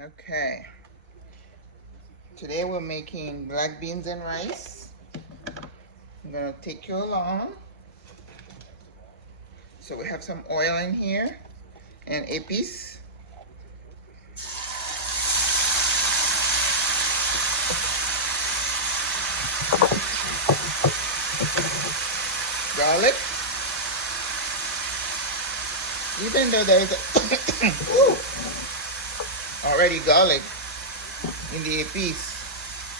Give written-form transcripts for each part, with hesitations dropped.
Okay, today we're making black beans and rice. I'm gonna take you along. So we have some oil in here and epiz, garlic. Even though there is already garlic in the epiz,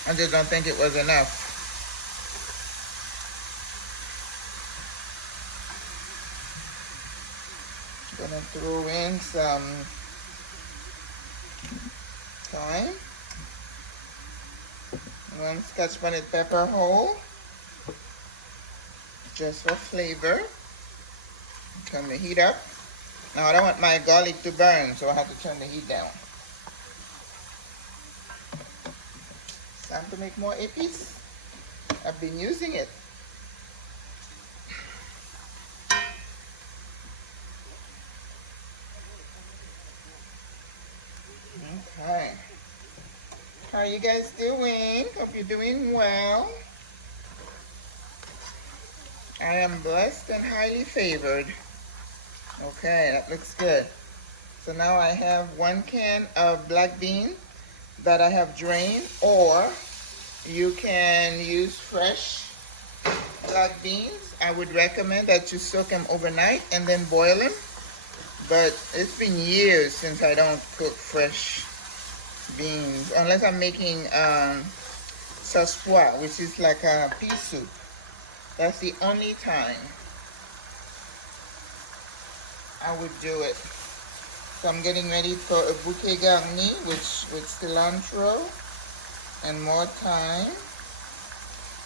I just don't think it was enough. Gonna throw in some thyme, one scotch bonnet pepper whole, just for flavor. Turn the heat up. Now I don't want my garlic to burn, so I have to turn the heat down. Time to make more epiz. I've been using it. Okay. How are you guys doing? Hope you're doing well. I am blessed and highly favored. Okay, that looks good. So now I have 1 can of black bean that I have drained, or you can use fresh black beans. I would recommend that you soak them overnight and then boil them. But it's been years since I don't cook fresh beans, unless I'm making sauce, which is like a pea soup. That's the only time I would do it. So I'm getting ready for a bouquet garni with cilantro and more thyme.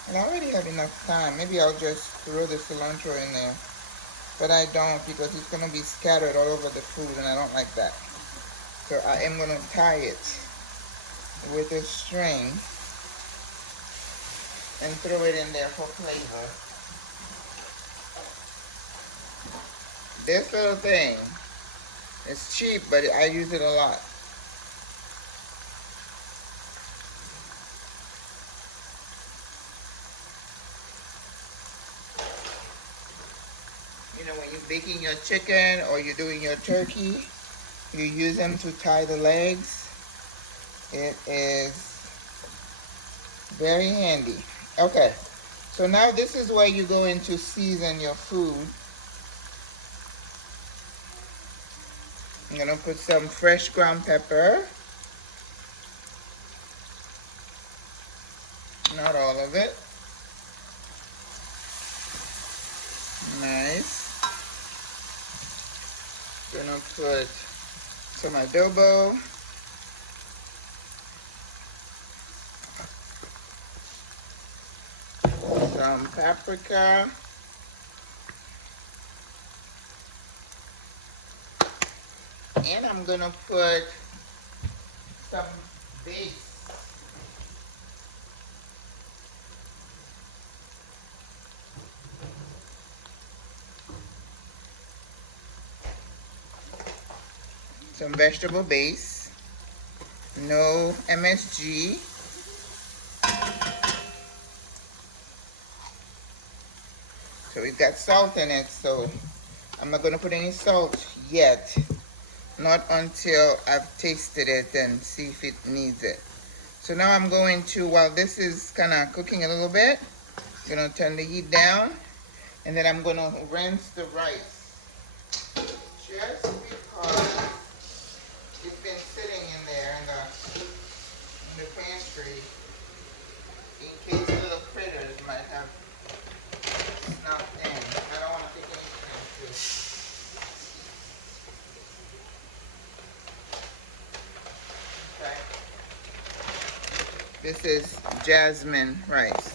And I already have enough thyme. Maybe I'll just throw the cilantro in there. But I don't, because it's going to be scattered all over the food and I don't like that. So I am going to tie it with a string and throw it in there for flavor. This little thing is cheap, but I use it a lot. You know, when you're baking your chicken or you're doing your turkey, you use them to tie the legs. It is very handy. Okay, so now this is where you go in to season your food. I'm gonna put some fresh ground pepper. Not all of it. Nice. Gonna put some adobo. Some paprika. And I'm gonna put some base. Some vegetable base. No MSG. So we've got salt in it, so I'm not gonna put any salt yet. Not until I've tasted it and see if it needs it. So now I'm going to, while this is kind of cooking a little bit, I'm gonna turn the heat down, and then I'm gonna rinse the rice. Just because it's been sitting in there in the pantry, in case little critters might have snuck in. I don't want to take any chances. Okay. This is jasmine rice.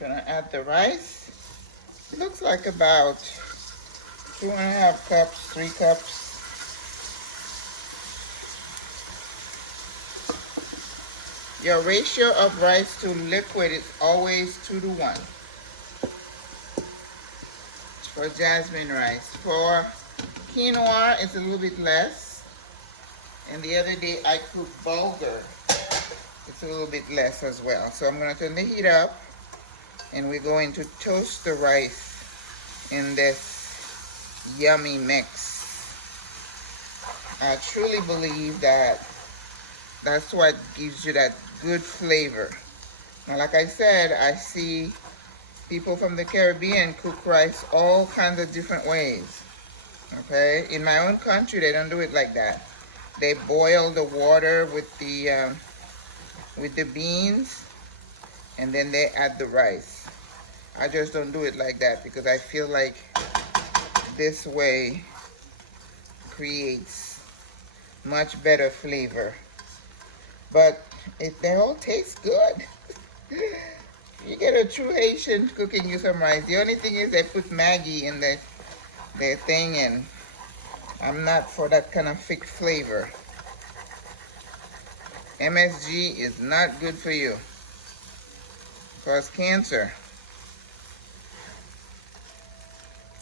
Gonna add the rice. It looks like about 2.5 cups, 3 cups. Your ratio of rice to liquid is always 2 to 1 for jasmine rice. For quinoa, it's a little bit less. And the other day I cooked bulgur. It's a little bit less as well. So I'm going to turn the heat up and we're going to toast the rice in this yummy mix. I truly believe that that's what gives you that good flavor. Now, like I said, I see people from the Caribbean cook rice all kinds of different ways. Okay, in my own country, they don't do it like that. They boil the water with the beans, and then they add the rice. I just don't do it like that because I feel like this way creates much better flavor. But they all taste good. You get a true Haitian cooking you some rice. The only thing is they put Maggi in their thing, and I'm not for that kind of thick flavor. MSG is not good for you. Cause cancer.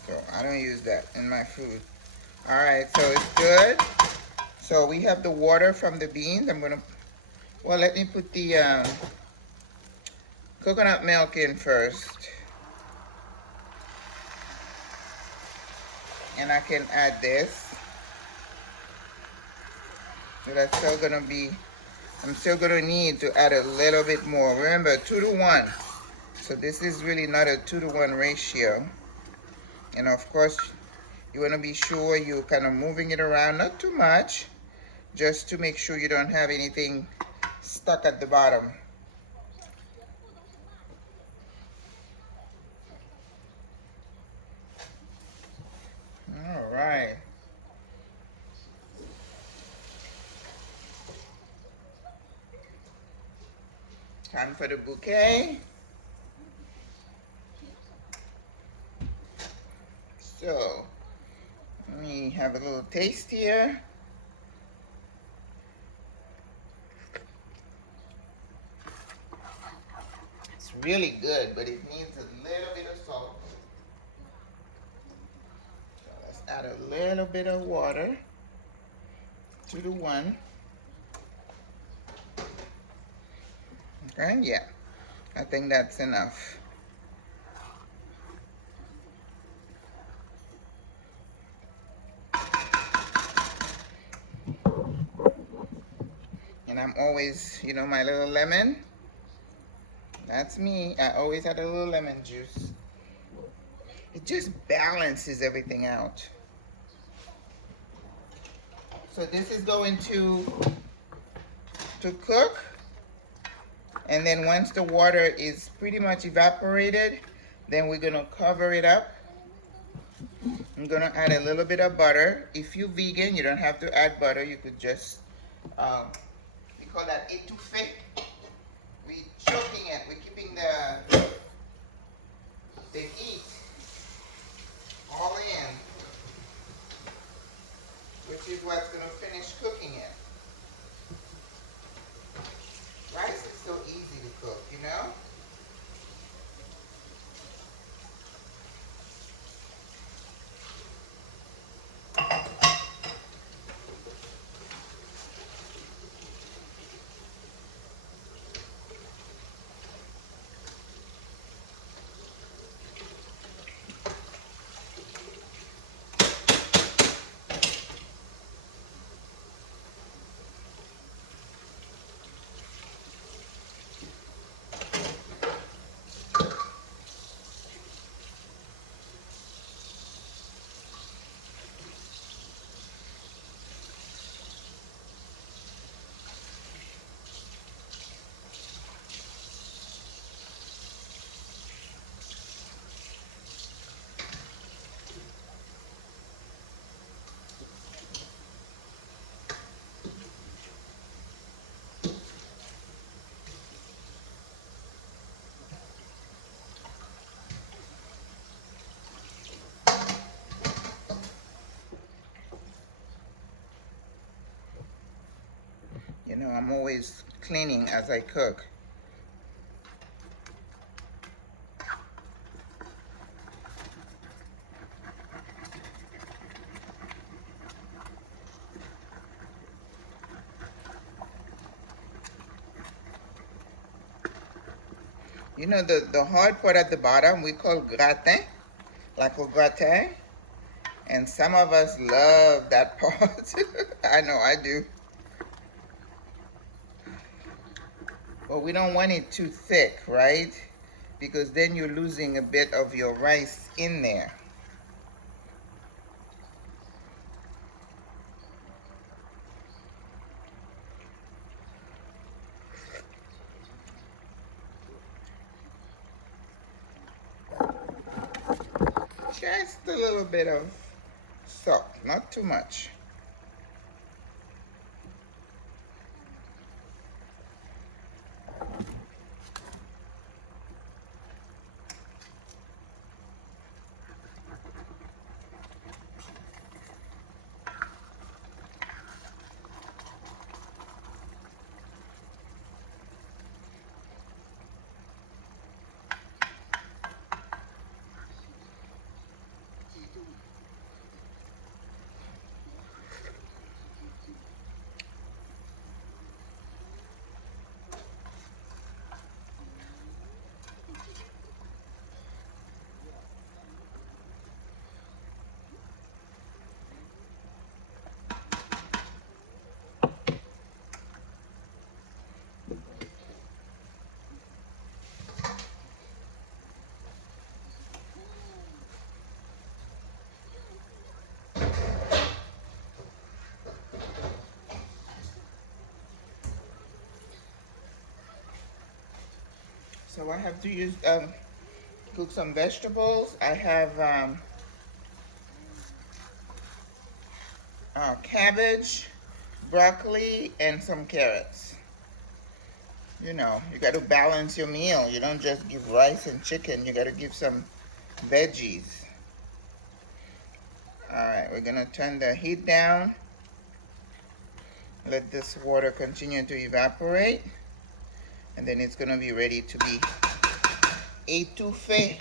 So I don't use that in my food. Alright, so it's good. So we have the water from the beans. Well, let me put the coconut milk in first. And I can add this. So that's still gonna be, I'm still gonna need to add a little bit more. Remember, 2 to 1. So this is really not a 2 to 1 ratio. And of course, you wanna be sure you're kind of moving it around, not too much, just to make sure you don't have anything stuck at the bottom. All right. Time for the bouquet. So, let me have a little taste here. It's really good, but it needs a little bit of salt. So let's add a little bit of water. 2 to 1. Okay, yeah. I think that's enough. And I'm always, my little lemon. That's me. I always add a little lemon juice. It just balances everything out. So this is going to cook. And then once the water is pretty much evaporated, then we're gonna cover it up. I'm gonna add a little bit of butter. If you're vegan, you don't have to add butter. You could just, we call that étouffé. We're choking it. We're keeping the heat all in, which is what's gonna finish cooking it. Rice is so easy to cook, I'm always cleaning as I cook. You know, the hard part at the bottom we call gratin, like a gratin. And some of us love that part. I know I do. But we don't want it too thick, right? Because then you're losing a bit of your rice in there. Just a little bit of salt, not too much. So I have to use cook some vegetables. I have cabbage, broccoli, and some carrots. You know, you got to balance your meal. You don't just give rice and chicken. You got to give some veggies. All right, we're gonna turn the heat down. Let this water continue to evaporate, and then it's gonna be ready to be étouffé.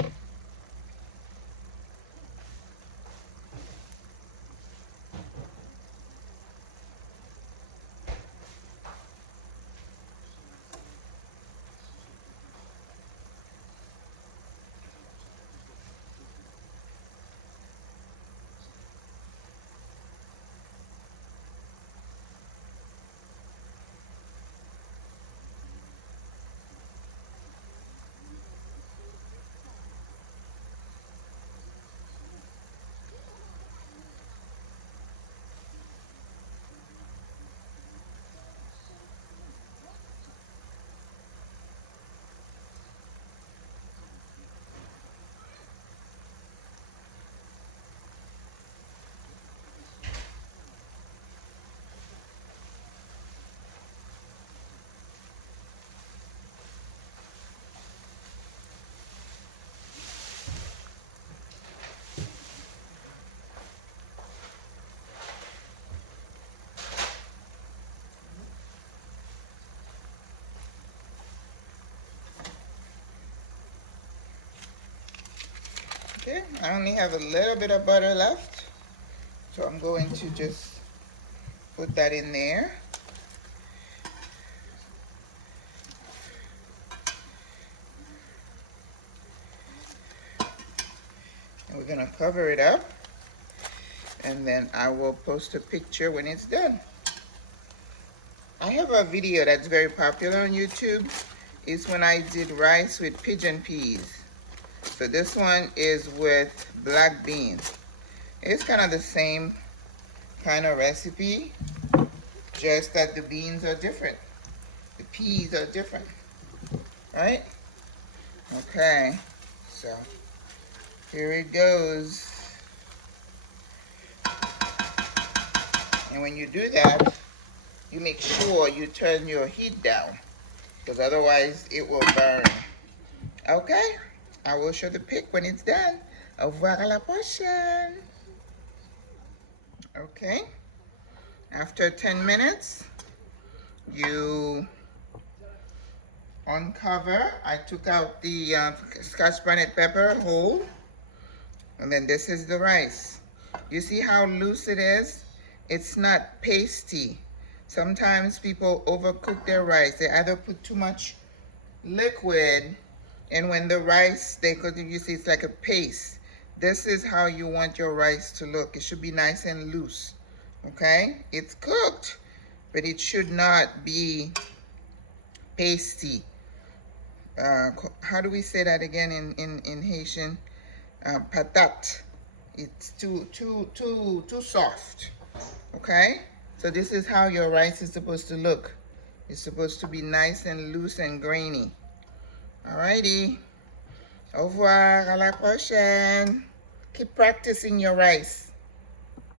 Okay, I only have a little bit of butter left, so I'm going to just put that in there. And we're gonna cover it up, and then I will post a picture when it's done. I have a video that's very popular on YouTube. It's when I did rice with pigeon peas. So this one is with black beans. It's kind of the same kind of recipe, just that the beans are different. The peas are different, right? Okay, so here it goes. And when you do that, you make sure you turn your heat down, because otherwise it will burn. Okay, I will show the pic when it's done. Au revoir à la prochaine. Okay, after 10 minutes, You uncover. I took out the scotch bonnet pepper whole, and then this is the rice. You see how loose it is? It's not pasty. Sometimes people overcook their rice. They either put too much liquid, and when the rice, you see it's like a paste. This is how you want your rice to look. It should be nice and loose, okay? It's cooked, but it should not be pasty. How do we say that again in Haitian? Patat. It's too soft, okay? So this is how your rice is supposed to look. It's supposed to be nice and loose and grainy. Alrighty. Au revoir, à la prochaine. Keep practicing your rice.